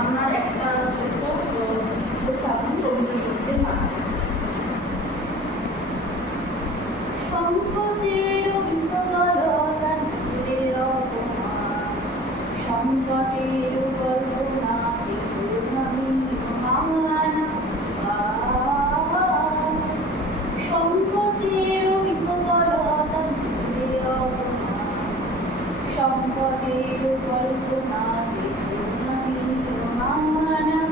আমার একটা ছোট্ট উপস্থাপন রবীন্দ্রসঙ্গীতের মাধ্যমে। সংকোচের বিফলতা ছেড়ে অপমান, সংকটের কল্পনাতে করুণামি মান। সংকোচের বিফলতা ছেড়ে অপমান, সংকটের কল্পনাতে করুণামি মান।